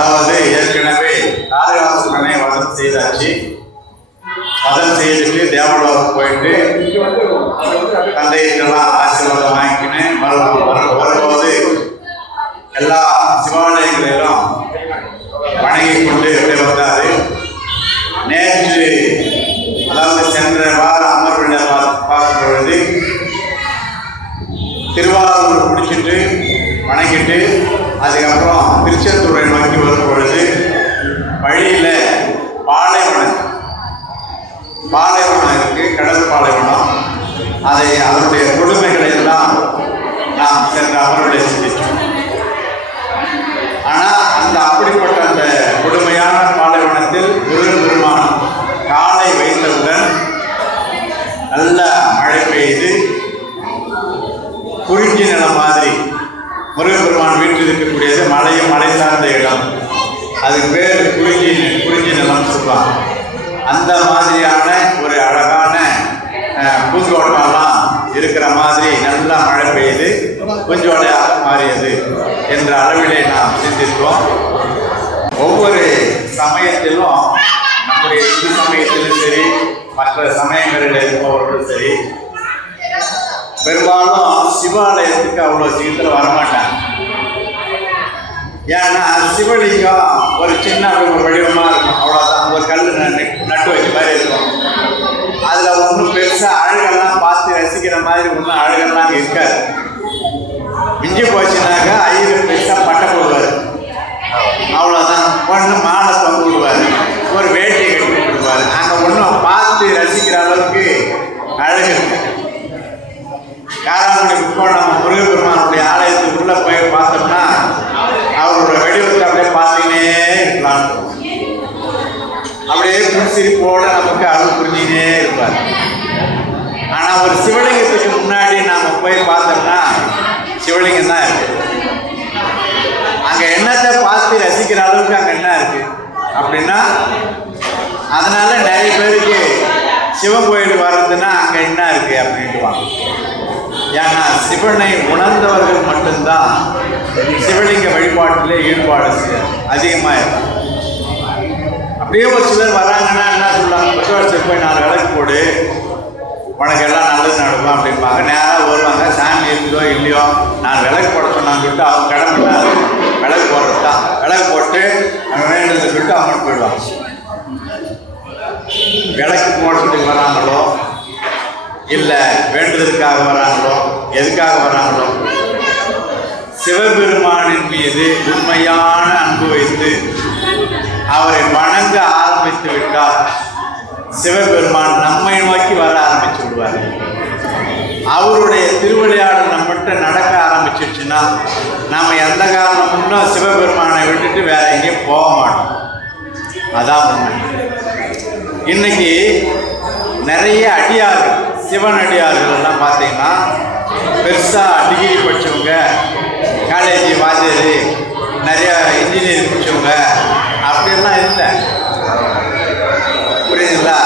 அதாவது ஏற்கனவே காரியாசுரனை வதம் செய்தாச்சு. வதம் செய்துட்டு தேவலோகம் போயிட்டு தந்தையிட்டெல்லாம் ஆசீர்வாதம் வாங்கிக்கின்னு வரும் வரும்போது எல்லா சிவாலயங்களிலும் வணங்கி கொண்டு எப்படி நேற்று அதாவது சென்ற வார அமர்வுகளை பார்க்கும் பொழுது திருவாரூர் முடிச்சிட்டு வணங்கிட்டு அதுக்கப்புறம் திருச்செந்தூரை வழியில் பாலைவனம். பாலைவனம் இருக்கு கடல் பாலைவனம். அதை அதனுடைய கொடுமைகளை எல்லாம் நாம் சென்ற அமர்வுகளை சிந்தித்தோம் ஆனால் அந்த அப்படிப்பட்ட அந்த கொடுமையான பாலைவனத்தில் முருகன் பெருமான் காலை வைத்தவுடன் நல்ல மழை பெய்து குறிஞ்சி நிலம் மாதிரி முருகன் பெருமான் வீட்டில் இருக்கக்கூடியது மலையும் மலை சார்ந்த இடம். அதுக்கு பேர் குறிஞ்சி நி- குறிஞ்சி நிலம் சொல்லுவாங்க. அந்த மாதிரியான ஒரு அழகான பூந்தோட்டம்லாம் இருக்கிற மாதிரி நல்லா மழை பெய்யுது கொஞ்சோடையாக மாறியது என்ற அளவிலே நாம் சிந்தித்தோம். ஒவ்வொரு சமயத்திலும் நம்முடைய இந்து சமயத்திலும் சரி மற்ற சமயங்களில் இருப்பவர்களும் சரி பெரும்பாலும் சிவாலயத்துக்கு அவ்வளோ சீக்கிரம் வரமாட்டாங்க. ஏன்னா சிவலிங்கம் ஒரு சின்ன ஒரு வடிவமாக இருக்கும். அவ்வளோதான் ஒரு கல் நட்டு நட்டு மாதிரி இருக்கும். அதில் ஒன்றும் பெருசாக அழகெல்லாம் பார்த்து ரசிக்கிற மாதிரி ஒன்றும் அழகெல்லாம் இருக்காது. மிஞ்சி போச்சுனாக்கா ஐயர் பெருசாக பட்டை போடுவார். அவ்வளோதான் ஒன்று மாலை தொங்க விடுவார் ஒரு வேட்டியை கட்டி விட்டுருவார் அங்கே ஒன்றும் பார்த்து ரசிக்கிற அளவுக்கு அழகு இருக்கு காராமணி இப்போ நம்ம முருகப்பெருமானுடைய ஆலயத்துக்குள்ளே போய் பார்த்தோம்னா அவரோட வடிவத்தை அப்படியே பார்த்துக்கினே இருக்கலாம் அப்படியே புன்சிரிப்போட நமக்கு அருள் புரிஞ்சினே இருப்பார் ஆனால் ஒரு சிவலிங்கத்துக்கு முன்னாடி நாம் போய் பார்த்தோம்னா சிவலிங்கம் தான் இருக்கு அங்கே என்னத்தை பார்த்து ரசிக்கிற அளவுக்கு அங்கே என்ன இருக்கு அப்படின்னா அதனால நிறைய பேருக்கு சிவன் கோயிலுக்கு வர்றதுன்னா அங்கே என்ன இருக்கு ஏன்னா சிவனை உணர்ந்தவர்கள் மட்டும்தான் சிவலிங்க வழிபாட்டிலே ஈடுபாடு அதிகமாக இருக்கும் அப்படியே ஒரு சிலர் வராங்கன்னா என்ன சொல்லுவாங்க புத்தகத்துக்கு போய் நாலு விளக்கு போடு. உனக்கு எல்லாம் நல்லது நடக்கும் அப்படிம்பாங்க. நேராக வருவாங்க சாமி இருக்குதோ இல்லையோ நான் விளக்கு போட சொன்னான்னு சொல்லிட்டு அவங்க கடமை விளக்கு போடுறது தான் விளக்கு போட்டு அங்கே வேண்டுதல் சொல்லிட்டு அவங்க போயிடுவாங்க விளக்கு போடுறதுக்கு வராங்களோ இல்லை வேண்டுதலுக்காக வராங்களோ? எதுக்காக வராங்களோ? சிவபெருமானின் மீது உண்மையான அன்பு வைத்து அவரை வணங்க ஆரம்பித்து விட்டால் சிவபெருமான் நம்மை நோக்கி வர ஆரம்பிச்சு விடுவார். அவருடைய திருவிளையாடல் நம்மகிட்ட நடக்க ஆரம்பிச்சிருச்சுன்னா நாம் எந்த காரணமும் சிவபெருமானை விட்டுட்டு வேற எங்கேயும் போக மாட்டோம். அதான் உண்மை. இன்னைக்கு நிறைய அடியார்கள் சிவன் அடியார்கள்லாம் பார்த்தீங்கன்னா பெருசாக டிகிரி படித்தவங்க காலேஜ் வாத்தியார் நிறைய இன்ஜினியரிங் படித்தவங்க அப்படிலாம் இல்லை. புரியுதுங்களா?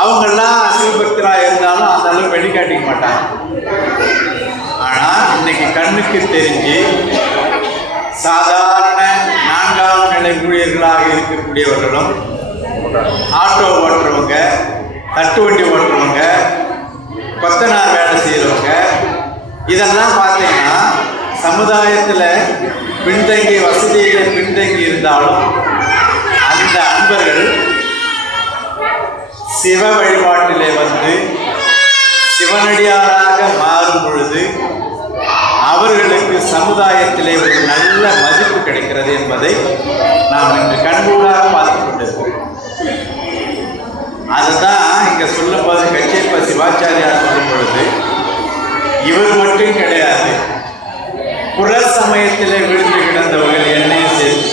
அவங்கெல்லாம் சிவபக்தராக இருந்தாலும் அந்த அளவு வெளிக்காட்டிக்க மாட்டாங்க. ஆனால் இன்னைக்கு கண்ணுக்கு தெரிஞ்சு சாதாரண நான்காம் நிலை ஊழியர்களாக இருக்கக்கூடியவர்களும் ஆட்டோ ஓட்டுறவங்க தட்டு வண்டி ஓட்டுறவங்க கொத்தனார் வேலை செய்கிறவங்க இதெல்லாம் பார்த்தீங்கன்னா சமுதாயத்தில் பின்தங்கி வசதியில் பின்தங்கி இருந்தாலும் அந்த அன்பர்கள் சிவ வழிபாட்டிலே வந்து சிவனடியாராக மாறும் பொழுது அவர்களுக்கு சமுதாயத்திலே ஒரு நல்ல மதிப்பு கிடைக்கிறது என்பதை நாம் இன்று கண்கூடாக பார்த்து கொண்டிருக்கிறோம். அதுதான் இங்கே சொல்லும்போது கச்சேப்பா சிவாச்சாரியார் சொல்லும் பொழுது இவர் மட்டும் கிடையாது புற சமயத்தில் விழுந்து கிடந்தவர்கள் என்னையும் சேர்த்து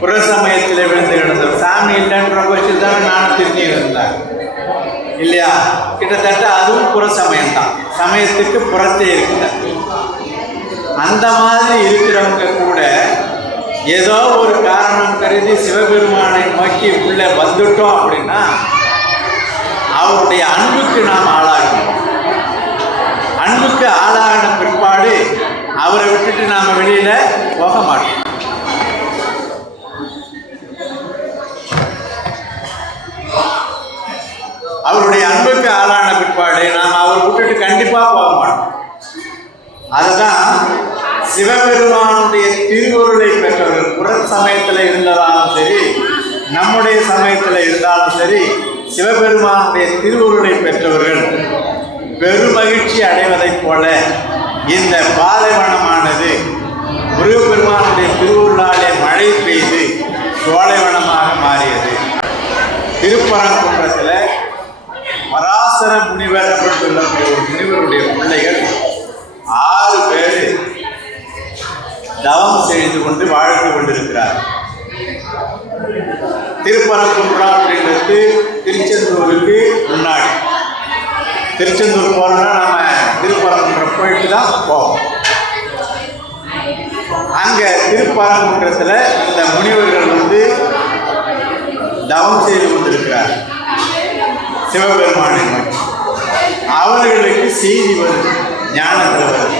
புற சமயத்தில் விழுந்து கிடந்தவர். சாமி இல்லைன்ற பட்சத்தில் தான் நானும் திரும்பி இருந்தார் இல்லையா? கிட்டத்தட்ட அதுவும் புற சமயம் தான் சமயத்துக்கு புறத்தே இருக்குது அந்த மாதிரி இருக்கிறவங்க கூட ஏதோ ஒரு காரணம் கருதி சிவபெருமானை நோக்கி உள்ளே வந்துட்டோம் அப்படின்னா அவருடைய அன்புக்கு நாம் ஆளாகணும் அன்புக்கு ஆளாகின பிற்பாடு அவரை விட்டுட்டு நாம் வெளியில் போக மாட்டோம். அவருடைய அன்புக்கு ஆளான பிற்பாடு நாம் அவர் விட்டுட்டு கண்டிப்பாக போக மாட்டோம். அதுதான் சிவபெருமானுடைய திருவருளை பெற்றவர்கள் புற சமயத்தில் இருந்ததாலும் சரி நம்முடைய சமயத்தில் இருந்தாலும் சரி சிவபெருமானுடைய திருவுருளை பெற்றவர்கள் பெருமகிழ்ச்சி அடைவதைப் போல இந்த பாலைவனமானது முருகப்பெருமானுடைய திருவுருளாலே மழை பெய்து சோலைவனமாக மாறியது. திருப்பரங்குன்றத்தில் பராசர முனிவர் அப்படின்னு சொல்லக்கூடிய ஒரு முனிவருடைய பிள்ளைகள் தவம் செய்து கொண்டு வாழ்ந்து கொண்டிருக்கிறார். திருப்பரங்குன்றா அப்படின்றது திருச்செந்தூருக்கு முன்னாடி. திருச்செந்தூர் போனோம்னா நம்ம திருப்பரங்குன்ற போயிட்டு தான் போவோம். அங்க திருப்பரங்குன்றத்தில் இந்த முனிவர்கள் வந்து தவம் செய்து கொண்டிருக்கிறார். சிவபெருமானை அவர்களுக்கு செய்தி வருது ஞானத்தில் வருது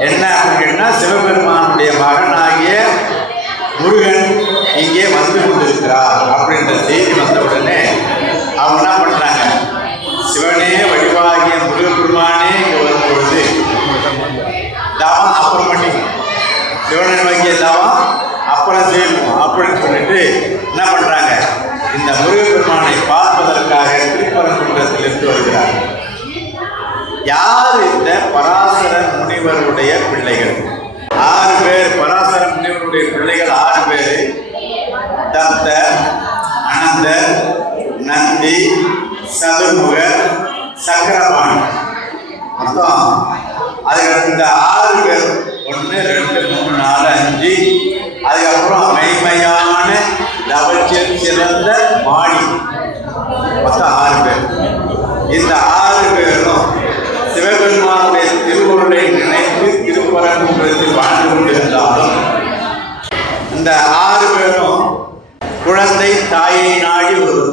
என்ன அப்படின்னா சிவபெருமானுடைய மகனாகிய முருகன் இங்கே வந்து கொண்டிருக்கிறார் அப்படின்ற செய்தி வந்த உடனே அவங்க என்ன பண்ணுறாங்க சிவனே வடிவாகிய முருகப்பெருமானே இங்கே வரும் பொழுது தவம் அப்புறம் பண்ணிக்கணும். சிவனை நோக்கிய தவம் அப்புறம் செய்யணும் அப்படின்னு சொல்லிட்டு என்ன பண்ணுறாங்க இந்த முருகப்பெருமானை பார்ப்பதற்காக திருப்பரங்குன்றத்திலிருந்து வருகிறார் யார் இந்த பரா முனிவருடைய பிள்ளைகள். ஆறு பேர் பராசர முனிவருடைய பிள்ளைகள் ஆறு பேர். தத்தர் அனந்தர் நந்தி சதுமுக சக்கரபாணி. மொத்தம் அதுக்கு இந்த ஆறு பேர். ஒன்று ரெண்டு மூணு நாலு அஞ்சு. அதுக்கப்புறம் மெய்மையான தவச்சில் சிறந்த மாடி மொத்தம் ஆறு பேர். இந்த ஆறு பேர் சிவபெருமானுடைய திருவுருளை நினைத்து திருப்பரங்குன்றத்தில் வாழ்ந்து கொண்டிருந்தாலும் இந்த ஆறு பேரும் குழந்தை தாயை நாடி வருவது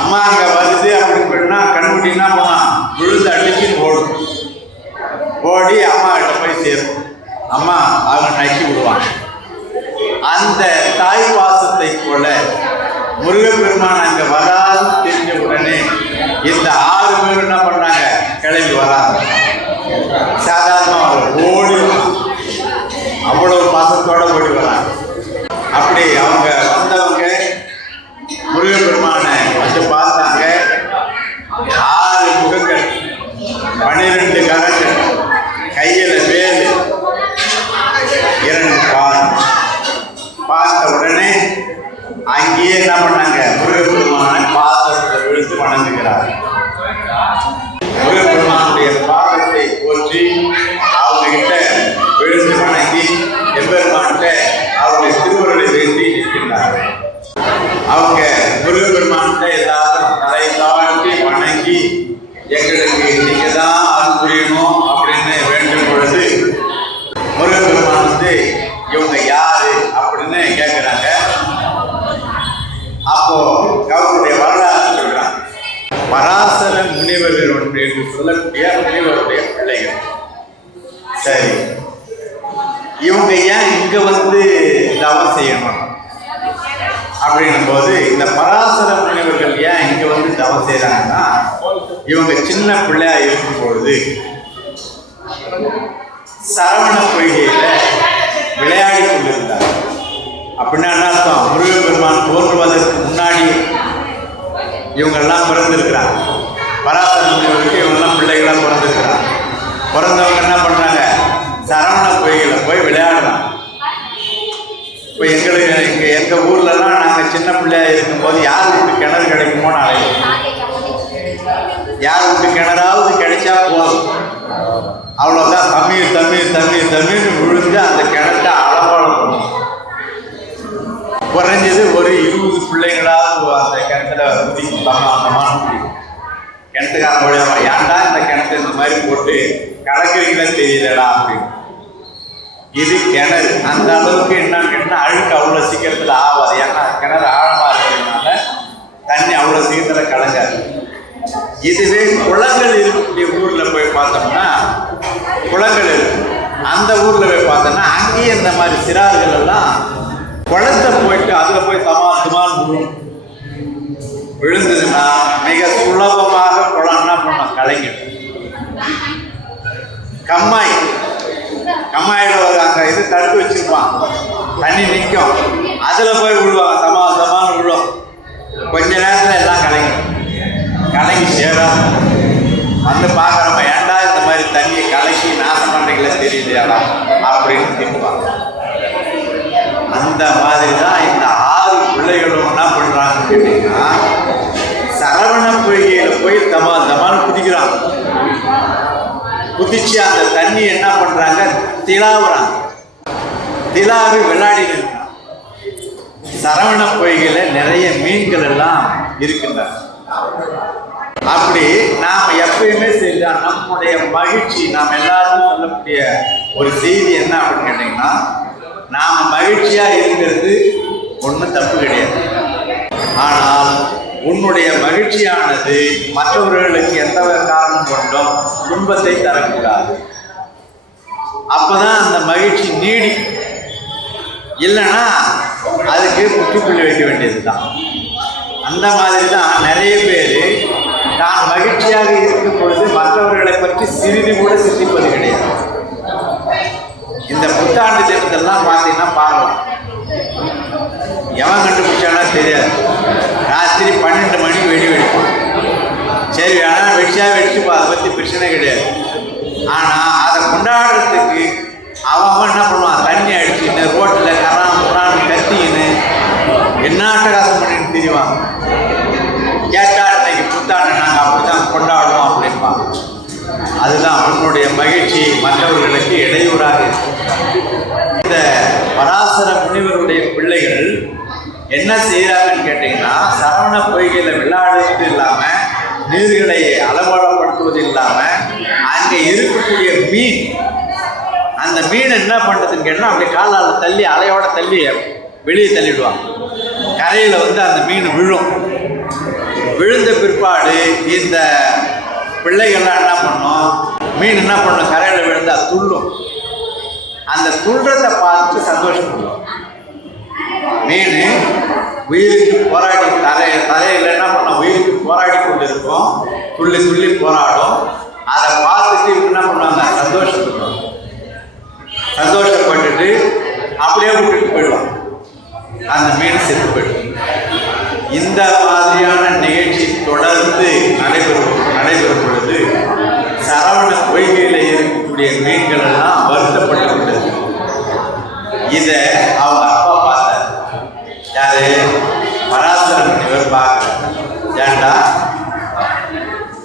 அம்மா அங்க வருது அப்படின்னு சொன்னா கண்ணுட்டினா போனா விழுந்து அடிச்சு ஓடும் ஓடி அம்மா கிட்ட போய் சேரும். அம்மா அவங்க நக்கி விடுவாங்க. அந்த தாய் பாசத்தை போல முருகப்பெருமான் அங்க வராது தெரிஞ்ச உடனே இந்த ஆறு பேரும் என்ன பண்ணாங்க கிளம்பி வராங்க சாதாரணமாக ஓடி வராங்க. அவ்வளவு பாசத்தோட ஓடி வராங்க அப்படி அவங்க வந்தவங்க முருகப்பெருமானை வந்து பார்த்தாங்க ஆறு முகங்கள் பன்னிரெண்டு கரங்கள் கையில வேலு இரண்டு கால் பார்த்த உடனே அங்கேயே என்ன பண்ணாங்க முருகப்பெருமானை பாதத்தில் விழுந்து வணங்குகிறார் முருகப்பெருமானுடைய பாதத்தை போற்றி அவங்க கிட்ட விழுந்து வணங்கி எம்பெருமான்கிட்ட அவருடைய திருவுருளை வேண்டி நிற்கின்றார்கள் அவங்க முருகப்பெருமான்கிட்ட எல்லாரும் தலை தாழ்த்தி வணங்கி எங்களுக்கு நீங்க தான் அருள் புரியணும் அப்படின்னு வேண்டும் பொழுது முருகப்பெருமான் வந்து இவங்க யாரு அப்படின்னு கேட்குறாங்க அப்போ அவருடைய வரலாறு சொல்றாங்க பராசர முனிவர்கள் ஒன்று என்று சொல்லக்கூடிய முனிவருடைய பிள்ளைகள் சரி இவங்க ஏன் இங்க வந்து தவம் செய்யணும் அப்படின்னும் போது இந்த பராசர முனிவர்கள் ஏன் இங்க வந்து தவம் செய்யறாங்கன்னா இவங்க சின்ன பிள்ளையா இருக்கும் பொழுது சரவண பொய்கையில விளையாடி கொண்டிருந்தார் அப்படின்னா என்ன அர்த்தம் முருகப்பெருமான் தோன்றுவதற்கு முன்னாடி இவங்கெல்லாம் பிறந்திருக்கிறாங்க பராசர முனிவருக்கு இவங்கெல்லாம் பிள்ளைகளா பிறந்திருக்கிறாங்க பிறந்தவங்க என்ன பண்றாங்க சரவண பொய்கையில போய் விளையாடுறாங்க இப்போ எங்களுக்கு இங்கே எங்கள் ஊர்லலாம் நாங்கள் நான் சின்ன பிள்ளையா இருக்கும்போது யார் வீட்டு கிணறு கிடைக்குமோன்னு நாளை யார் வீட்டு கிணறாவது கிடைச்சா போதும். அவ்வளோதான் தண்ணீர் தண்ணீர் தண்ணீர் தண்ணீர் விழுந்து அந்த கிணத்த அளவாளம் பண்ணும். குறைஞ்சது ஒரு இருபது பிள்ளைங்களாவது அந்த கிணத்துல ஊற்றி அந்த மாதிரி கிணத்துக்காரன் ஏன்டா இந்த கிணத்து இந்த மாதிரி போட்டு கலக்கிறீங்களே தெரியலடா அப்படின்னு. இது கிணறு. அந்த அளவுக்கு என்னன்னு கேட்டால் அழுக்கு அவ்வளோ சீக்கிரத்தில் ஆகாது. ஏன்னா கிணறு ஆழமாக இருக்கிறதுனால தண்ணி அவ்வளோ சீக்கிரத்தில் கலங்காது இதுவே குளங்கள் இருக்கக்கூடிய ஊரில் போய் பார்த்தோம்னா குளங்கள் இருக்கு. அந்த ஊரில் போய் பார்த்தோம்னா அங்கேயே இந்த மாதிரி சிறார்கள் எல்லாம் குளத்தை போயிட்டு அதில் போய் தமா துமால் விழும் விழுந்ததுன்னா மிக சுலபமாக குளம் என்ன பண்ண கலைஞர். கம்மாய். கம்மாயில ஒரு அங்க இது தடுப்பு வச்சிருப்பான். தண்ணி நிற்கும் அதில் போய் விழுவான் தமா தமான்னு கொஞ்ச நேரத்தில் எல்லாம் கலங்கி. கலங்கி சேரும் வந்து பார்க்குறப்ப ஏண்டா இந்த மாதிரி தண்ணியை கலக்கி நாசம் பண்ணுறீங்களே தெரியலையாடா? அப்படின்னு திட்டுவாங்க அந்த மாதிரி தான் இந்த ஆறு பிள்ளைகளும் என்ன பண்ணுறாங்கன்னு கேட்டிங்கன்னா சரவண பொய்கையில் போய் தமா தமான்னு குதிக்கிறாங்க. குதிச்சு அந்த தண்ணி என்ன பண்றாங்க? திலாவுறாங்க. திலாவி விளையாடி சரவண பொய்கையில் நிறைய மீன்கள் எல்லாம் இருக்கின்றன. அப்படி நாம் எப்பயுமே சரிதான் நம்முடைய மகிழ்ச்சி நாம் எல்லாருக்கும் சொல்லக்கூடிய ஒரு செய்தி என்ன அப்படின்னு கேட்டிங்கன்னா நாம் மகிழ்ச்சியாக இருக்கிறது ஒன்றும் தப்பு கிடையாது. ஆனால் உன்னுடைய மகிழ்ச்சியானது மற்றவர்களுக்கு எந்த காரணம் கொண்டும் துன்பத்தை தரக்கூடாது. அப்போதான் அந்த மகிழ்ச்சி நீடி. இல்லைன்னா அதுக்கு முற்றுப்புள்ளி வைக்க வேண்டியது தான் அந்த மாதிரி தான் நிறைய பேர் தான் மகிழ்ச்சியாக இருக்கும் பொழுது மற்றவர்களை பற்றி சிறிது கூட சிந்திப்பது கிடையாது. இந்த புத்தாண்டு தினத்தெல்லாம் பார்த்தீங்கன்னா பார்க்கலாம் எவன் கண்டுபிடிச்சானா தெரியாது. ராத்திரி பன்னெண்டு மணிக்கு வெடி வெடிப்போம் சரி வேணா வெடிச்சா வெடிச்சுப்பா அதை பற்றி பிரச்சனை கிடையாது. ஆனால் அதை கொண்டாடுறதுக்கு அவன் அவன் என்ன பண்ணுவான்? தண்ணி அடிச்சுன்னு ரோட்டில் கரா புறான்னு கத்தின்னு என்ன அட்டகாசம் பண்ணின்னு திரிவாங்க கேட்டா இன்னைக்கு புத்தாண்டு நாங்கள் அப்படி தான் கொண்டாடுவோம் அப்படின்பான் அதுதான் உன்னுடைய மகிழ்ச்சி. மற்றவர்களுக்கு இடையூறாக இருக்கும். இந்த பராசர முனிவருடைய பிள்ளைகள் என்ன செய்கிறாங்கன்னு கேட்டிங்கன்னா சரவண பொய்கையில் விளையாடுவது இல்லாமல் நீர்களை அலமலப்படுத்துவது இல்லாமல் அங்கே இருக்கக்கூடிய மீன் அந்த மீன் என்ன பண்ணுறதுன்னு கேட்டால் அப்படியே காலால் தள்ளி அலையோட தள்ளி வெளியே தள்ளிடுவாங்க. கரையில் வந்து அந்த மீன் விழும். விழுந்த பிற்பாடு இந்த பிள்ளைகள்லாம் என்ன பண்ணும்? மீன் என்ன பண்ணும்? கரையில் விழுந்தால் துள்ளும். அந்த துள்றதை பார்த்து சந்தோஷப்படுவோம் மீன் உயிருக்கு போராடி தலை தலையில் என்ன பண்ண உயிருக்கு போராடி கொண்டு இருக்கும் துள்ளி துள்ளி போராடும். அதை பார்த்துட்டு இவங்க என்ன பண்ணுவாங்க சந்தோஷப்படுவாங்க சந்தோஷப்பட்டுட்டு அப்படியே விட்டுட்டு போயிடுவாங்க. அந்த மீன் செத்து போயிடும் இந்த மாதிரியான நிகழ்ச்சி தொடர்ந்து நடைபெறும் நடைபெறும் பொழுது சரவண பொய்கையில் இருக்கக்கூடிய மீன்கள் எல்லாம் வருத்தப்பட்டு விட்டது இதை அவங்க அப்பா பார்த்தார் யாரு பராசர முனிவர் பார்க்கிறார் ஏண்டா?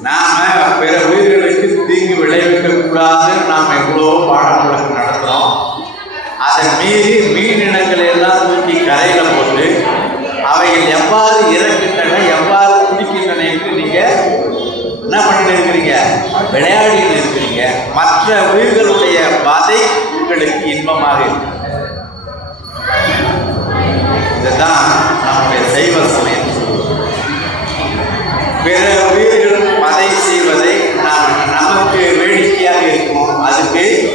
நாம பிற உயிர்களுக்கு தீங்கு விளைவிக்க கூடாதுன்னு நாம் எவ்வளோ பாடங்களுக்கு நடத்துறோம். அதை மீறி மீன் இனங்களை எல்லாம் தூக்கி கரையில போட்டு அவைகள் எவ்வாறு இறக்கின்றன எவ்வாறு குடிக்கின்றன என்று நீங்க என்ன பண்ணிட்டு இருக்கிறீங்க? விளையாடிட்டு இருக்கிறீங்க. மற்ற உயிர்களுடைய வதை உங்களுக்கு இன்பமாக இருக்கு. இதுதான் நம்முடைய சைவ சமயம் சொல்லுவது. பிற உயிர்கள் வதை செய்வதை நாம் நமக்கு வேடிக்கையாக இருக்கும்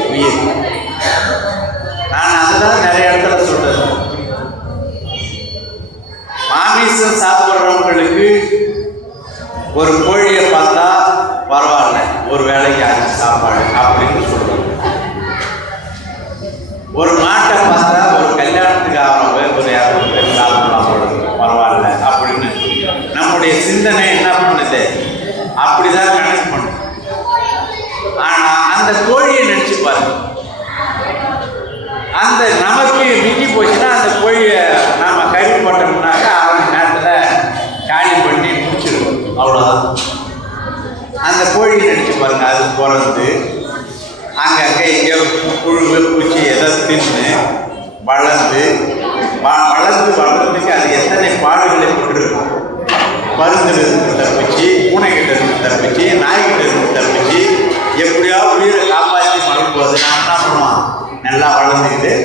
Mình để.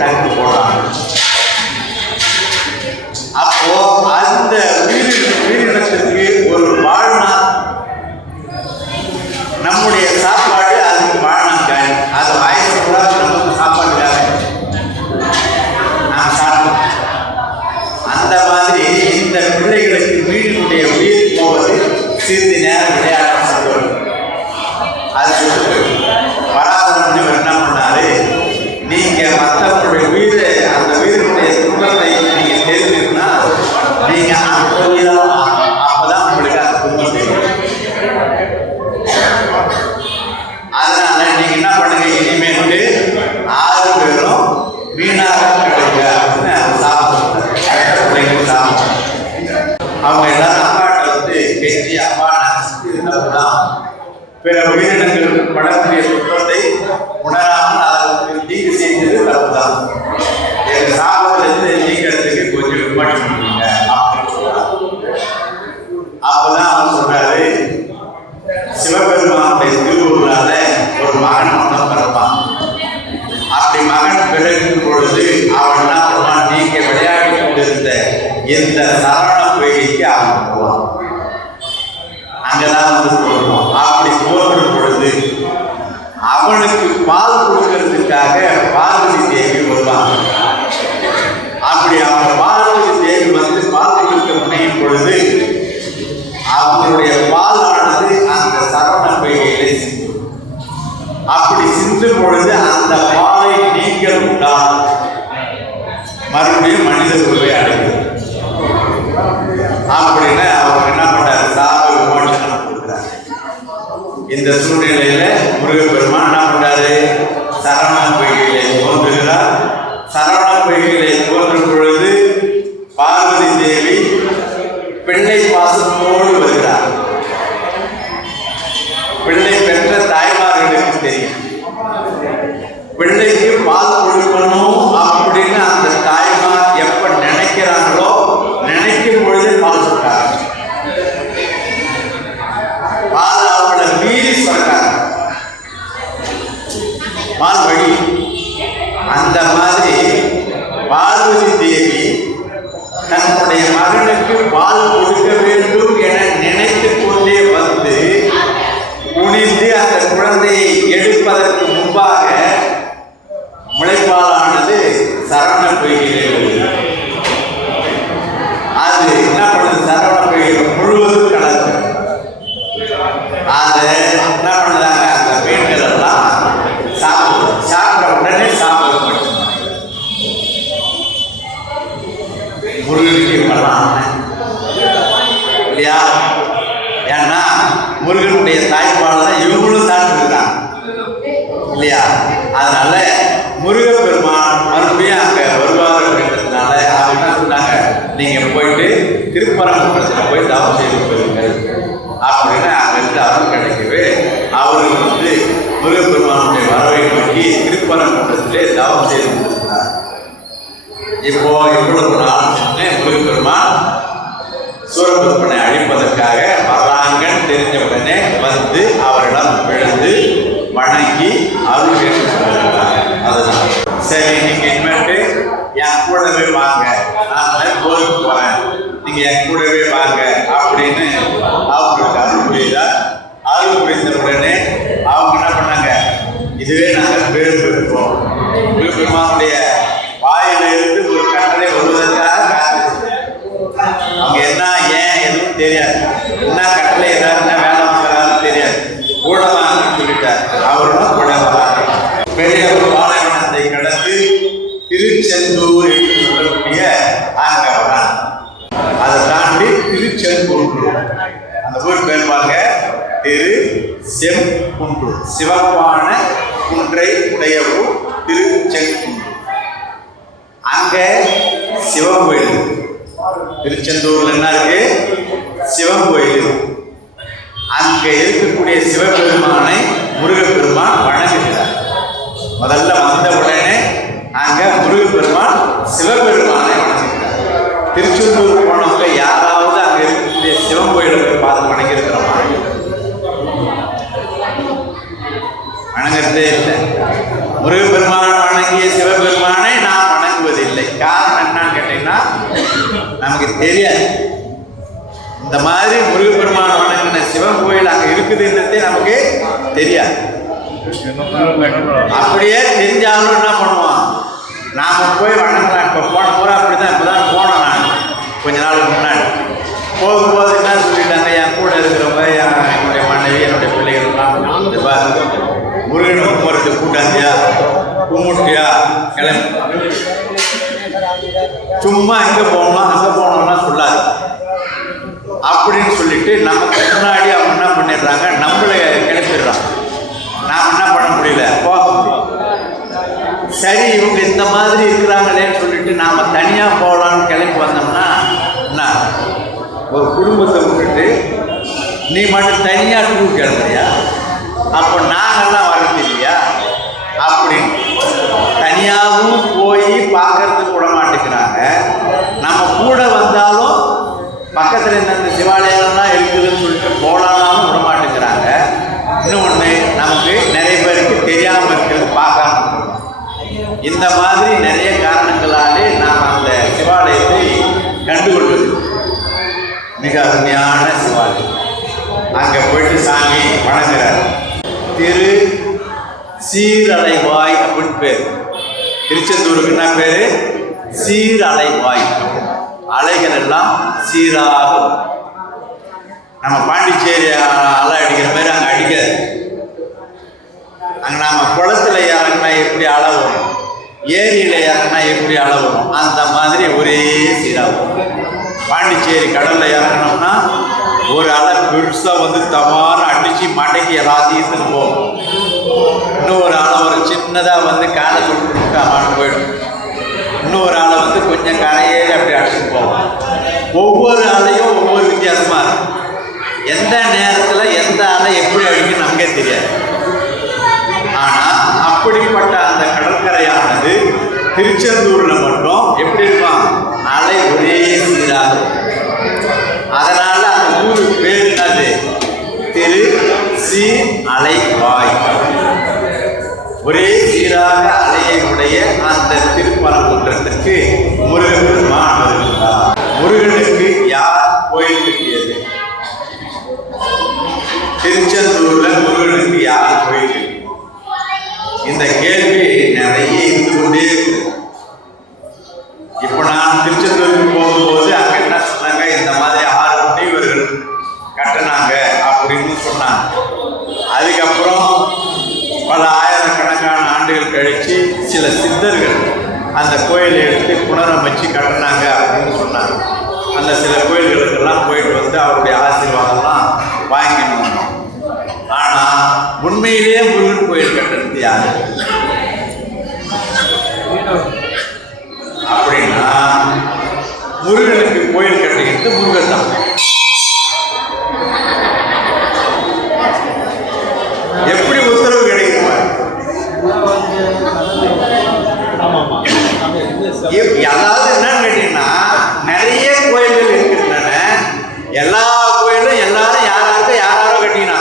அவங்க எல்லாரும் அம்மாட்ட வந்து கெஞ்சி அம்மா நசித்து இருந்தவங்க பிற உயிரினங்களுக்கு படக்கூடிய குற்றத்தை உணராமல் மறுபடியும் மனித உருவை அடைந்தது அப்படின்னு அவங்க என்ன பண்றாரு? சாவு விமோசனம் கொடுக்குறாரு. இந்த சூழ்நிலையில முருகப்பெருமான் vai சூரபத்மனை அழிப்பதற்காக வர்றாங்கன்னு தெரிஞ்ச உடனே வந்து அவரிடம் விழுந்து வணங்கி அருள் அபிஷேகம் சொல்லுகிறாங்க அதுதான். சரி நீங்க இனிமேட்டு என் கூடவே வாங்க. நான் கோயிலுக்கு போறேன். நீங்க என் கூடவே வாங்க அப்படின்னு அவங்களுக்கு அருள் புரியுதார் அருள் புரிந்த உடனே அவங்க என்ன பண்ணாங்க? இதுவே நாங்கள் பேர் பெறுவோம் பெருமாவுடைய தெரியாது. என்ன கட்டளை ஏதாவது வேண்டாம் தெரியாது. கூடவான்னு சொல்லிட்டார். அவரும் கூடவா பெரிய பாலைவனத்தை கடந்து திருச்செந்தூர் என்று சொல்லக்கூடிய அங்க வரான் அதை தாண்டி திருச்செங்குன்று. அந்த ஊர் பேருவாங்க திரு செங்குன்று. சிவப்பான குன்றை உடைய ஊர் திருச்செங்குன்று. அங்கே சிவன் கோயில். திருச்செந்தூர்ல என்ன இருக்கு? சிவன் கோயில் அங்கே இருக்கக்கூடிய சிவபெருமானை முருகப்பெருமான் வணங்குகிறார். முதல்ல வந்த உடனே அங்கே முருகப்பெருமான் சிவபெருமானை வணங்குகிறார். திருச்செந்தூர் போனவங்க யாராவது அங்கே இருக்கக்கூடிய சிவன் கோயிலுக்கு பார்த்து வணங்கியிருக்கிறோமா வணங்குறதே இல்லை. முருகப்பெருமான் வணங்கிய சிவபெருமானை நான் வணங்குவதில்லை. காரணம் என்னன்னு கேட்டீங்கன்னா நமக்கு தெரியாது. இந்த மாதிரி முருகப்பெருமான வணங்கின சிவன் கோயில் அங்க இருக்குதுன்றதே நமக்கு தெரியாது. அப்படியே தெரிஞ்சாலும் என்ன பண்ணுவான்? நாம போய் வணங்குறேன் இப்போ போன முறை அப்படிதான். இப்பதான் போனோம் நான் கொஞ்ச நாளுக்கு முன்னாடி. போகும்போது என்ன சொல்லிட்டாங்க? என் கூட இருக்கிறவங்க என்னுடைய மனைவி என்னுடைய பிள்ளைகள்லாம் இந்த பாரு, கூட்டாந்தியா கும்பிட்டியா கிளம்பி. சும்மா எங்கே போகணும் அங்க போகணும்னா சொல்லாது அப்படின்னு சொல்லிட்டு நமக்கு முன்னாடி அவங்க என்ன பண்ணிடுறாங்க? நம்மளை கிளப்பிடுறான் நாம் என்ன பண்ண முடியல? போக சரி இவங்க இந்த மாதிரி இருக்கிறாங்களேன்னு சொல்லிட்டு நாம் தனியாக போகலான்னு கிளம்பி வந்தோம்னா என்ன? ஒரு குடும்பத்தை விட்டுட்டு நீ மட்டும் தனியாக டூர் கிளம்புறியா? அப்போ நாங்கள்லாம் வரது இல்லையா? அப்படின்னு தனியாகவும் போய் பார்க்கறதுக்கு விட மாட்டேங்கிறாங்க. நம்ம கூட வந்தாலும் பக்கத்தில் இந்த சிவாலயம்லாம் இருக்குதுன்னு சொல்லிட்டு போனாலும் விட மாட்டேங்கிறாங்க இன்னொன்று நமக்கு நிறைய பேருக்கு தெரியாமல் இருக்கிறது பார்க்காம இந்த மாதிரி நிறைய காரணங்களாலே நாம் அந்த சிவாலயத்தை கண்டுகொள்வது. மிக அருமையான சிவாலயம். அங்கே போயிட்டு சாமி வணங்குறார். திரு சீரலைவாய் அப்படின்னு பேர். திருச்செந்தூருக்கு என்ன பேரு? சீரலைவாய். அலைகள் எல்லாம் சீராகும். நம்ம பாண்டிச்சேரி அலை அடிக்கிற மாதிரி அங்கே அடிக்காது. அங்கே நாம் குளத்துல இறங்கினா எப்படி அலை வரும்? ஏரியில் இறங்கினா எப்படி அலை வரும்? அந்த மாதிரி ஒரே சீராகும். பாண்டிச்சேரி கடலில் இறங்கினோம்னா ஒரு அலை பெருசாக வந்து தமான்னு அடித்து மடக்கி எல்லாத்தையும் எடுத்துன்னு இன்னும் இன்னொரு ஆளை ஒரு சின்னதாக வந்து காலை தொட்டு அம்மான்னு போயிடும். இன்னொரு ஆளை வந்து கொஞ்சம் கரையே அப்படி அடிச்சுட்டு போவோம். ஒவ்வொரு ஆளையும் ஒவ்வொரு வித்தியாசமாக இருக்கும். எந்த நேரத்தில் எந்த ஆளை எப்படி அடிக்கும் நமக்கே தெரியாது. ஆனால் அப்படிப்பட்ட அந்த கடற்கரையானது திருச்செந்தூரில் மட்டும் எப்படி இருக்கும்? அலை ஒரே சீராக அதனால் அதனால அந்த ஊருக்கு பேர் என்னது? திரு சி அலைவாய். ஒரே சீராக அலையை உடைய அந்த திருப்பரங்குன்றத்திற்கு முருகன் பெருமான் வருகின்றார் முருகனுக்கு யார் கோயில் கட்டியது? திருச்செந்தூர்ல முருகனுக்கு யார் கோயில் இந்த கேள்வி எடுத்து புனரமைச்சு கட்டினாங்க அப்படின்னு சொன்னாங்க. அந்த சில கோயில்களுக்கெல்லாம் போயிட்டு வந்து அவருடைய ஆசீர்வாதம்லாம் வாங்கிட்டு வந்தோம். ஆனால் உண்மையிலேயே முருகன் கோயில் கட்டுறது யாரு? அப்படின்னா முருகனுக்கு கோயில் கட்டுகிறது முருகன் தான் எப்படி உத்தரவு கிடைக்கும் பாரு. இப்- அதாவது என்னன்னு கேட்டீங்கன்னா நிறைய கோயில்கள் இருக்கின்றன. எல்லா கோயிலும் எல்லாரும் யாராருக்கும் யாராரோ கட்டினா.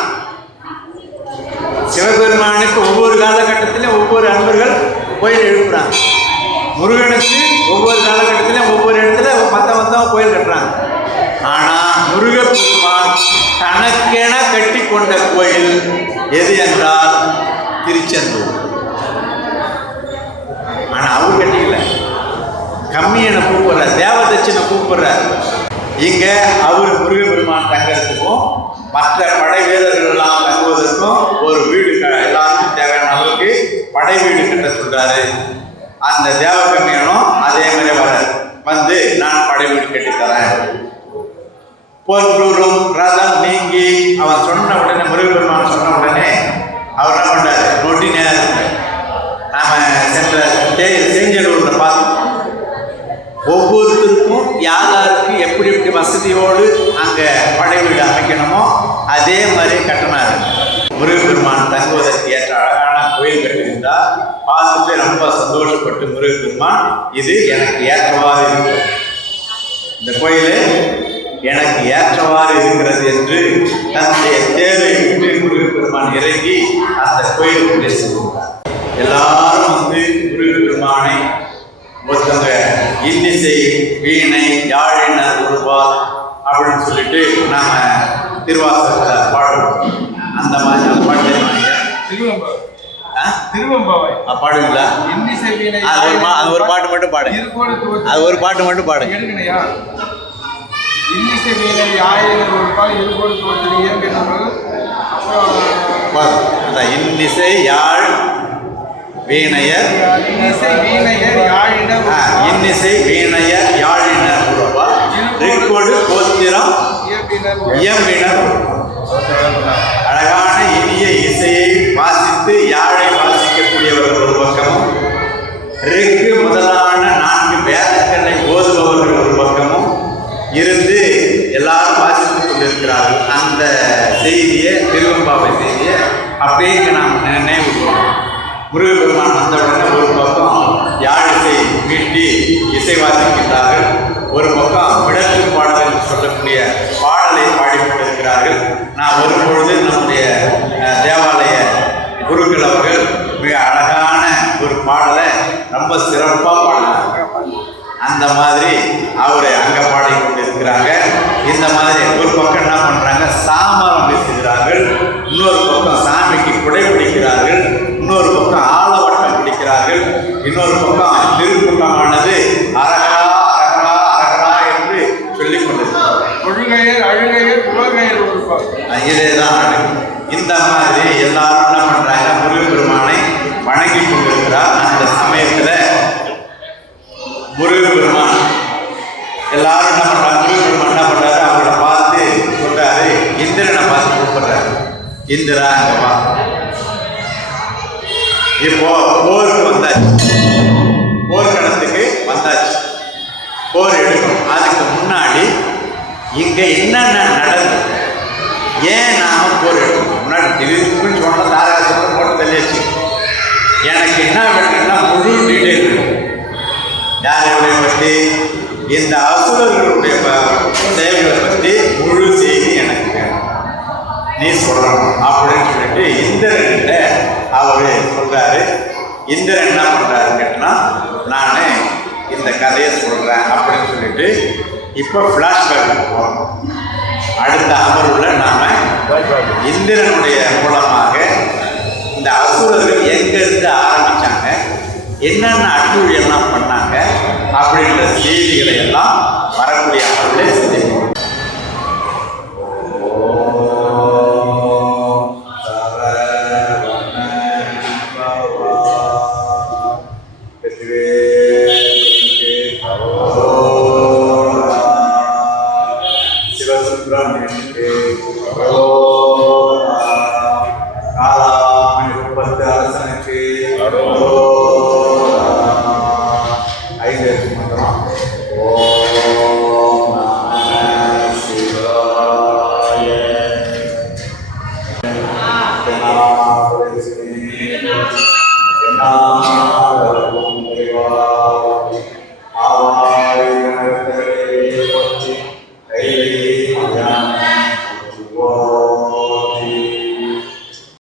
சிவபெருமானுக்கு ஒவ்வொரு காலகட்டத்திலும் ஒவ்வொரு அன்பர்கள் கோயில் எழுப்புறாங்க. முருகனுக்கு ஒவ்வொரு காலகட்டத்திலும் ஒவ்வொரு இடத்துல மத்த மொத்தம் கோயில் கட்டுறாங்க. ஆனா முருகப்பெருமான் தனக்கென கட்டி கொண்ட கோயில் எது என்றால் திருச்செந்தூர். ஆனா அவர் கட்டிக்கல. கம்மியனை கூப்பிடுற தேவதட்சனை கூப்பிடுற இங்க அவர் முருகப்பெருமான் தங்கிறதுக்கும் மற்ற படை வீரர்கள் எல்லாம் தங்குவதற்கும் ஒரு வீடு எல்லாருக்கும் தேவையான அளவுக்கு படை வீடு கட்ட சொல்றாரு. அந்த தேவ கம்மியனும் அதே மாதிரி வர வந்து நான் படை வீடு கட்டித்தரேன் தரேன். ரதம் நீங்கி அவன் சொன்ன உடனே முருகப்பெருமான் சொன்ன உடனே அவர் என்ன பண்ணார் நொட்டி நேரம் நாம சென்ற தே- யார் யாருக்கு எப்படி எப்படி வசதியோடு அங்கே படை வீடு அமைக்கணுமோ அதே மாதிரி கட்டினார் முருகப்பெருமான் தங்குவதற்கு ஏற்ற அழகான கோயில் கட்டியிருந்தால் பார்த்துட்டு ரொம்ப சந்தோஷப்பட்டு முருகப்பெருமான் இது எனக்கு ஏற்றவாறு இருக்கு இந்த கோயில் எனக்கு ஏற்றவாறு இருக்கிறது என்று தன்னுடைய தேவை விட்டு முருகப்பெருமான் இறங்கி அந்த கோயிலுக்குள்ளே எல்லாரும் வந்து முருகப்பெருமானை இன்னிசை வீணை யாழினர் உருவால் அப்படின்னு சொல்லிட்டு நாம திருவாசகத்தை பாடுறோம் அந்த மாதிரி அந்த பாட்டு வீணை அது ஒரு பாட்டு மட்டும் துவக்கு அது ஒரு பாட்டு மட்டும் எடுக்கணையா இன்னிசை வீணை பாடு. அந்த இன்னிசை யாழ் வீணையர். இன்னிசை வீணையர் யாழினர் ஆ, இன்னிசை வீணையர் யாழினர் உருவா ரிக்கொடு கோத்திரம் இயம்பினர் அழகான இனிய இசையை வாசித்து யாழை வாசிக்கக்கூடியவர்கள் ஒரு பக்கமும் ரிக்கு முதலான நான்கு வேதங்களை ஓதுபவர்கள் ஒரு பக்கமும் இருந்து எல்லாரும் வாசித்துக் கொண்டிருக்கிறார்கள். அந்த செய்தியை திருவம்பாவை செய்தியை அப்படியே நாம் நினைவு கூறுவோம். முருகப்பெருமான் வந்தவுடனே ஒரு பக்கம் யாழிசை மீட்டி இசை வாசிக்கின்றார்கள் ஒரு பக்கம் விடத்து பாடல் என்று சொல்லக்கூடிய பாடலை பாடிக்கொண்டிருக்கிறார்கள். நான் வரும்பொழுது நம்முடைய தேவாலய குருக்கள் அவர்கள் மிக அழகான ஒரு பாடலை ரொம்ப சிறப்பாக பாடினாங்க அந்த மாதிரி அவரை அங்கே பாடிக்கொண்டிருக்கிறாங்க. இந்த மாதிரி இந்திரா வா இப்போ போருக்கு வந்தாச்சு. போர்க்களத்துக்கு வந்தாச்சு. போர் எடுக்கணும் அதுக்கு முன்னாடி இங்க என்னென்ன நடந்தது? ஏன் நாம போர் எடுக்கணும் முன்னாடி திடீர்னு சொன்ன தாராசுரம் போட்டு தெளிச்சு எனக்கு என்ன வேணும்னா முழு டீட்டெயில் வேணும் யாருடைய பற்றி இந்த அசுரர்களுடைய ப- செயல்களை பற்றி முழு நீ சொல்லணும் அப்படின்னு சொல்லிட்டு இந்திரன்கிட்ட அவரு சொல்றாரு. இந்திரன் என்ன பண்ணுறாரு கேட்டால் நான் இந்த கதையை சொல்கிறேன் அப்படின்னு சொல்லிட்டு இப்போ ஃப்ளாஷ்பேக் போகிறோம் அடுத்த அமர்வில் நாம் இந்திரனுடைய மூலமாக இந்த அசுரர்கள் எங்கேருந்து ஆரம்பிச்சாங்க என்னென்ன அட்டூழி பண்ணாங்க